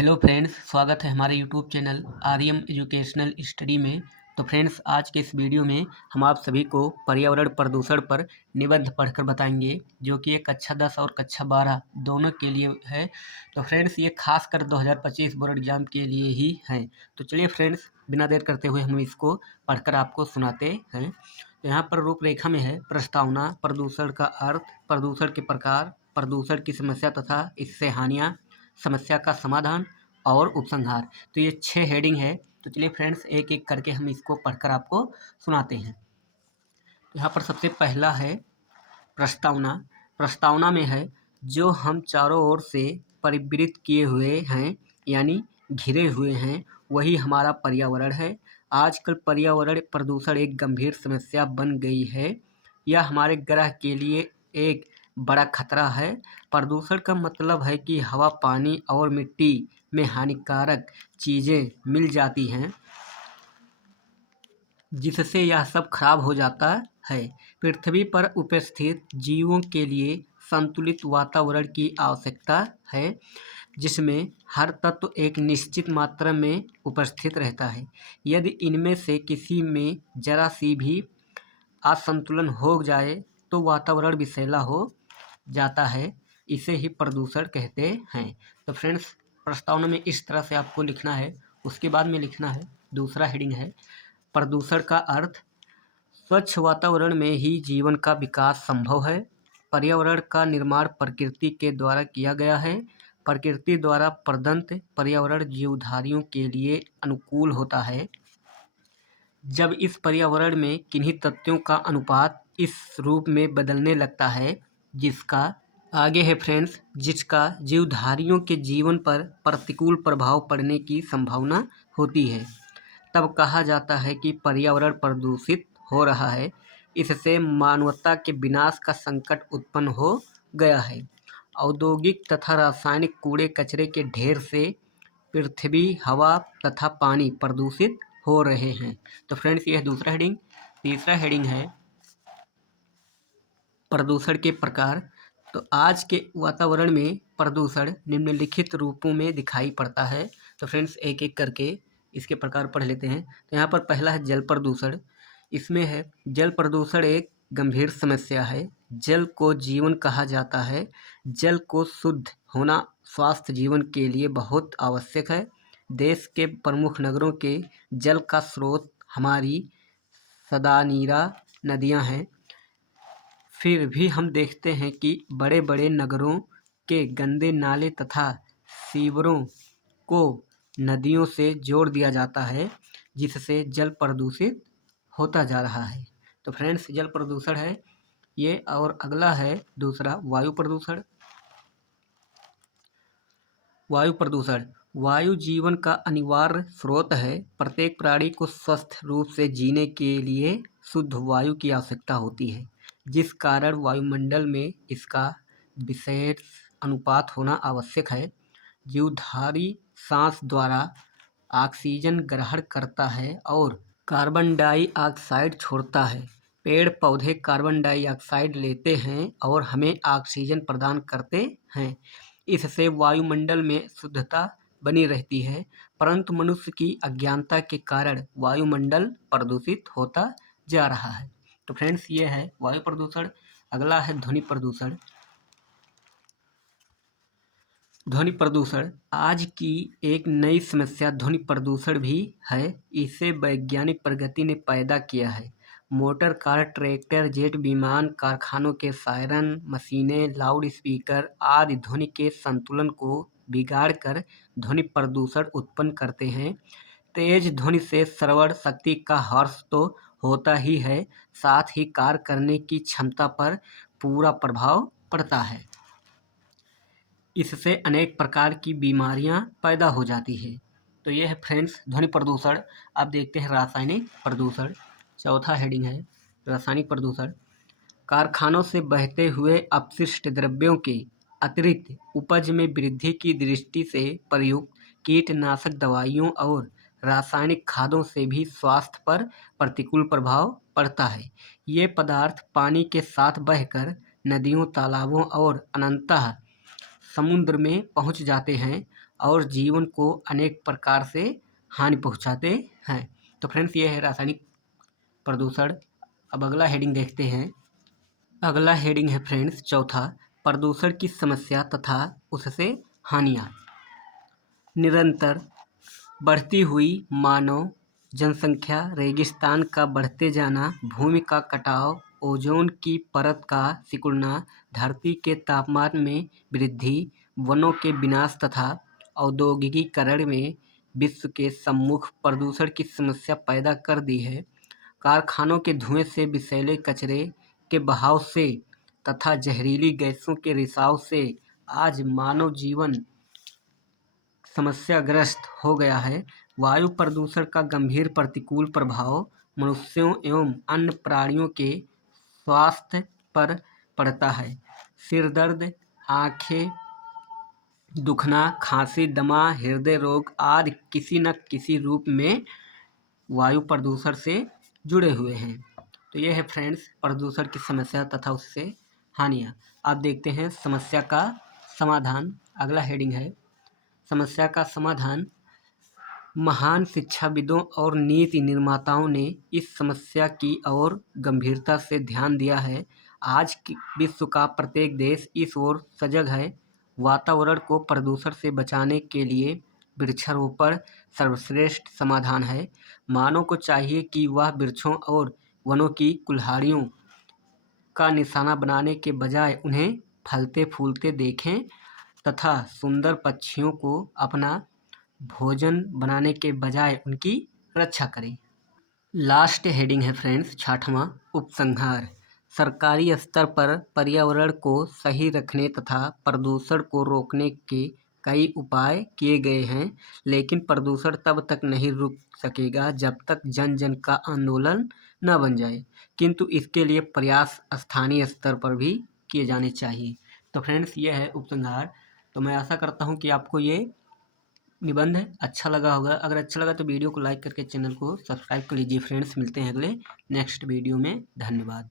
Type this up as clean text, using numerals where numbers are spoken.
Hello friends, स्वागत है हमारे YouTube channel Aryam educational study में। तो फ्रेंड्स, आज के इस वीडियो में हम आप सभी को पर्यावरण प्रदूषण पर निबंध पढ़कर बताएंगे, जो कि एक कक्षा 10 और कक्षा 12 दोनों के लिए है। तो फ्रेंड्स, ये खासकर 2025 बोर्ड एग्जाम के लिए ही हैं। तो चलिए फ्रेंड्स, बिना देर करते हुए हम इसको पढ़कर आपको सुनाते हैं। तो यहाँ पर रूपरेखा में है प्रस्तावना, प्रदूषण का अर्थ, प्रदूषण के प्रकार, प्रदूषण की समस्या तथा इससे हानियाँ, समस्या का समाधान और उपसंहार। तो ये 6 हेडिंग है। तो चलिए फ्रेंड्स, एक एक करके हम इसको पढ़कर आपको सुनाते हैं। तो यहाँ पर सबसे पहला है प्रस्तावना। प्रस्तावना में है जो हम चारों ओर से परिवृत किए हुए हैं, यानी घिरे हुए हैं, वही हमारा पर्यावरण है। आजकल पर्यावरण प्रदूषण एक गंभीर समस्या बन गई है। यह हमारे ग्रह के लिए एक बड़ा खतरा है। प्रदूषण का मतलब है कि हवा, पानी और मिट्टी में हानिकारक चीज़ें मिल जाती हैं, जिससे यह सब खराब हो जाता है। पृथ्वी पर उपस्थित जीवों के लिए संतुलित वातावरण की आवश्यकता है, जिसमें हर तत्व एक निश्चित मात्रा में उपस्थित रहता है। यदि इनमें से किसी में जरा सी भी असंतुलन हो जाए तो वातावरण विषैला हो जाता है। इसे ही प्रदूषण कहते हैं। तो फ्रेंड्स, प्रस्तावना में इस तरह से आपको लिखना है। उसके बाद में लिखना है, दूसरा हेडिंग है प्रदूषण का अर्थ। स्वच्छ वातावरण में ही जीवन का विकास संभव है। पर्यावरण का निर्माण प्रकृति के द्वारा किया गया है। प्रकृति द्वारा प्रदत्त पर्यावरण जीवधारियों के लिए अनुकूल होता है। जब इस पर्यावरण में किन्हीं तत्वों का अनुपात इस रूप में बदलने लगता है जिसका आगे है फ्रेंड्स, जिसका जीवधारियों के जीवन पर प्रतिकूल प्रभाव पड़ने की संभावना होती है, तब कहा जाता है कि पर्यावरण प्रदूषित हो रहा है। इससे मानवता के विनाश का संकट उत्पन्न हो गया है। औद्योगिक तथा रासायनिक कूड़े कचरे के ढेर से पृथ्वी, हवा तथा पानी प्रदूषित हो रहे हैं। तो फ्रेंड्स, ये है दूसरा हेडिंग। तीसरा हेडिंग है प्रदूषण के प्रकार। तो आज के वातावरण में प्रदूषण निम्नलिखित रूपों में दिखाई पड़ता है। तो फ्रेंड्स, एक एक करके इसके प्रकार पढ़ लेते हैं। तो यहाँ पर पहला है जल प्रदूषण। इसमें है जल प्रदूषण एक गंभीर समस्या है। जल को जीवन कहा जाता है। जल को शुद्ध होना स्वास्थ्य जीवन के लिए बहुत आवश्यक है। देश के प्रमुख नगरों के जल का स्रोत हमारी सदानीरा नदियाँ हैं। फिर भी हम देखते हैं कि बड़े बड़े नगरों के गंदे नाले तथा सीवरों को नदियों से जोड़ दिया जाता है, जिससे जल प्रदूषित होता जा रहा है। तो फ्रेंड्स, जल प्रदूषण है ये। और अगला है दूसरा वायु प्रदूषण। वायु प्रदूषण। वायु जीवन का अनिवार्य स्रोत है। प्रत्येक प्राणी को स्वस्थ रूप से जीने के लिए शुद्ध वायु की आवश्यकता होती है, जिस कारण वायुमंडल में इसका विशेष अनुपात होना आवश्यक है। जीवधारी सांस द्वारा ऑक्सीजन ग्रहण करता है और कार्बन डाइऑक्साइड छोड़ता है। पेड़ पौधे कार्बन डाइऑक्साइड लेते हैं और हमें ऑक्सीजन प्रदान करते हैं। इससे वायुमंडल में शुद्धता बनी रहती है, परंतु मनुष्य की अज्ञानता के कारण वायुमंडल प्रदूषित होता जा रहा है। तो फ्रेंड्स, ये है वायु प्रदूषण। अगला है ध्वनि प्रदूषण। ध्वनि प्रदूषण आज की एक नई समस्या ध्वनि प्रदूषण भी है। इसे वैज्ञानिक प्रगति ने पैदा किया है। मोटर कार, ट्रैक्टर, जेट विमान, कारखानों के सायरन, मशीनें, लाउड स्पीकर आदि ध्वनि के संतुलन को बिगाड़कर ध्वनि प्रदूषण उत्पन्न करते हैं। तेज ध्वनि से श्रवण शक्ति का ह्रास तो होता ही है, साथ ही कार्य करने की क्षमता पर पूरा प्रभाव पड़ता है। इससे अनेक प्रकार की बीमारियां पैदा हो जाती है। तो ये है फ्रेंड्स ध्वनि प्रदूषण। अब देखते हैं रासायनिक प्रदूषण। चौथा हेडिंग है रासायनिक प्रदूषण। कारखानों से बहते हुए अपशिष्ट द्रव्यों के अतिरिक्त उपज में वृद्धि की दृष्टि से प्रयुक्त कीटनाशक दवाइयों और रासायनिक खादों से भी स्वास्थ्य पर प्रतिकूल प्रभाव पड़ता है। ये पदार्थ पानी के साथ बहकर नदियों, तालाबों और अनंतः समुद्र में पहुंच जाते हैं और जीवन को अनेक प्रकार से हानि पहुंचाते हैं। तो फ्रेंड्स ये है रासायनिक प्रदूषण। अब अगला हेडिंग देखते हैं। अगला हेडिंग है फ्रेंड्स चौथा, प्रदूषण की समस्या तथा उससे हानियाँ। निरंतर बढ़ती हुई मानव जनसंख्या, रेगिस्तान का बढ़ते जाना, भूमि का कटाव, ओजोन की परत का सिकुड़ना, धरती के तापमान में वृद्धि, वनों के विनाश तथा औद्योगिकीकरण में विश्व के सम्मुख प्रदूषण की समस्या पैदा कर दी है। कारखानों के धुएं से, विषैले कचरे के बहाव से तथा जहरीली गैसों के रिसाव से आज मानव जीवन समस्याग्रस्त हो गया है। वायु प्रदूषण का गंभीर प्रतिकूल प्रभाव मनुष्यों एवं अन्य प्राणियों के स्वास्थ्य पर पड़ता है। सिर दर्द, आँखें दुखना, खांसी, दमा, हृदय रोग आदि किसी न किसी रूप में वायु प्रदूषण से जुड़े हुए हैं। तो ये है फ्रेंड्स प्रदूषण की समस्या तथा उससे हानियाँ। अब देखते हैं समस्या का समाधान। अगला हेडिंग है समस्या का समाधान। महान शिक्षाविदों और नीति निर्माताओं ने इस समस्या की और गंभीरता से ध्यान दिया है। आज की विश्व का प्रत्येक देश इस ओर सजग है। वातावरण को प्रदूषण से बचाने के लिए वृक्षारोपण सर्वश्रेष्ठ समाधान है। मानव को चाहिए कि वह वृक्षों और वनों की कुल्हाड़ियों का निशाना बनाने के बजाय उन्हें फलते फूलते देखें तथा सुंदर पक्षियों को अपना भोजन बनाने के बजाय उनकी रक्षा करें। लास्ट हेडिंग है फ्रेंड्स छठवां, उपसंहार। सरकारी स्तर पर पर्यावरण को सही रखने तथा प्रदूषण को रोकने के कई उपाय किए गए हैं, लेकिन प्रदूषण तब तक नहीं रुक सकेगा जब तक जन जन का आंदोलन न बन जाए, किंतु इसके लिए प्रयास स्थानीय स्तर पर भी किए जाने चाहिए। तो फ्रेंड्स ये है उपसंहार। तो मैं आशा करता हूँ कि आपको ये निबंध अच्छा लगा होगा। अगर अच्छा लगा तो वीडियो को लाइक करके चैनल को सब्सक्राइब कर लीजिए फ्रेंड्स। मिलते हैं अगले नेक्स्ट वीडियो में। धन्यवाद।